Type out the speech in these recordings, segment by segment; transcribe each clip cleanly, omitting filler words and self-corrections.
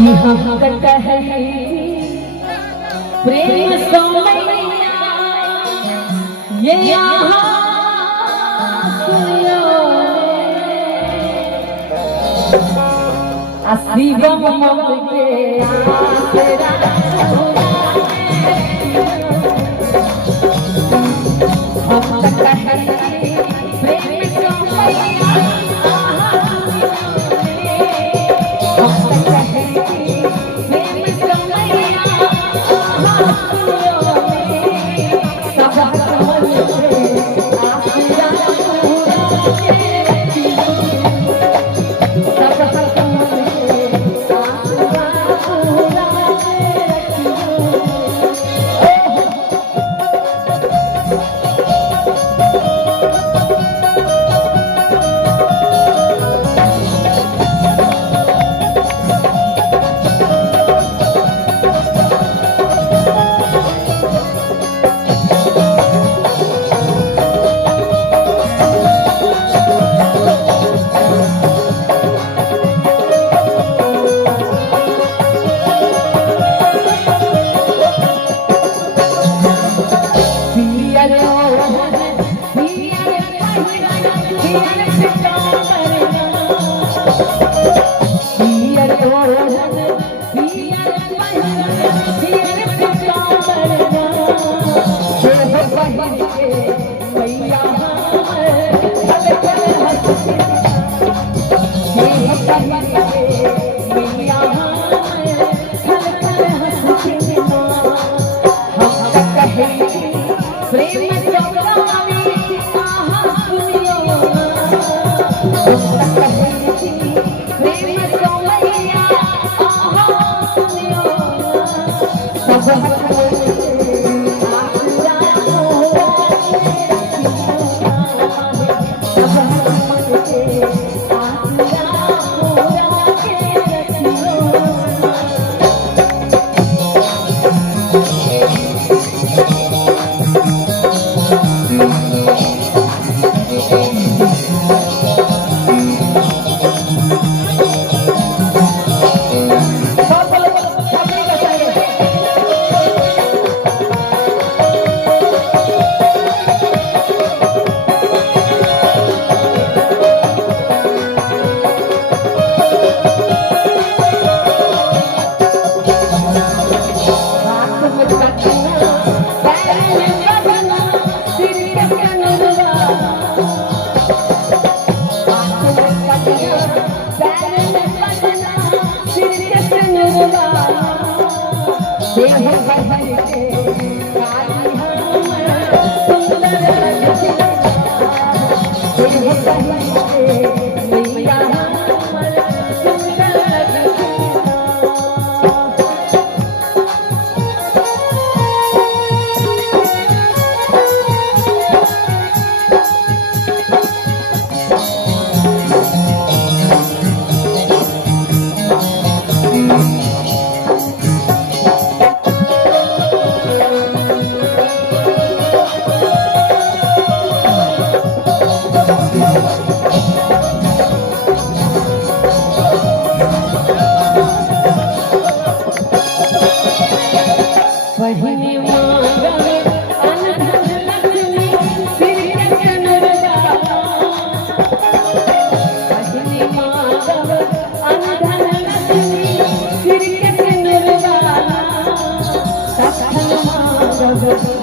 कि हम कहे प्रेम सोमैया ये यहाँ शिवम के आसरा हम कहे प्रेम सोमैया हम कहे प्रेम सोमैया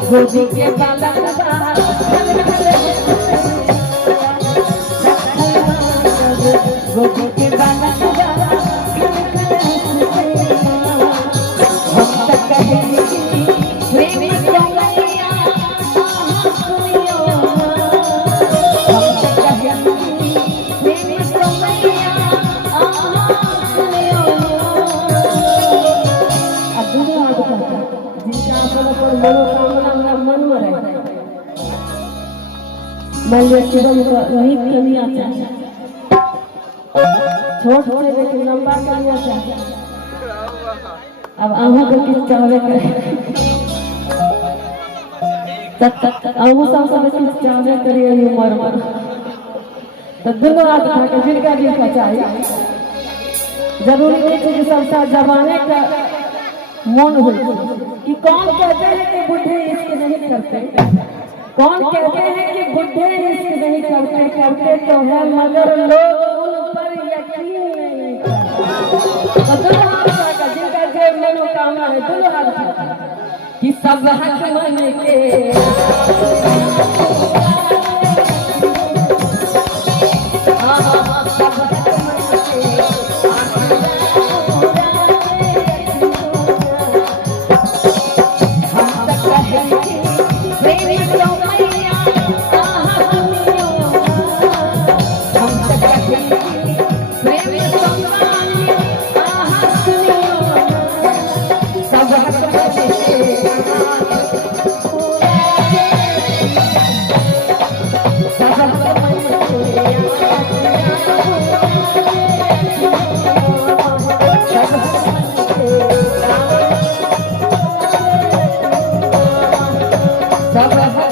गोदी के बाला गोदी के बाला शिवम का नहीं कमिया चाहिए छोट से लेकिन लंबा कमिया चाहिए। अब अहू को किस चाहवे करे अहू सब किस चाहवे करिए उम्र में तो दोनों हाथ उठा के जिनका चाहिए जरूरी नहीं है कि सबसे जमाने का मन हो कि कौन कहते हैं कि बूढ़े इश्क नहीं करते, कौन कहते हैं कि बूढ़े इश्क नहीं करते, करते तो है मगर लोग उन पर यकीन नहीं करते। तो दुल्हा का जिनका जो मनोकामना है दुल्हा कि सब हक मन के Bye-bye.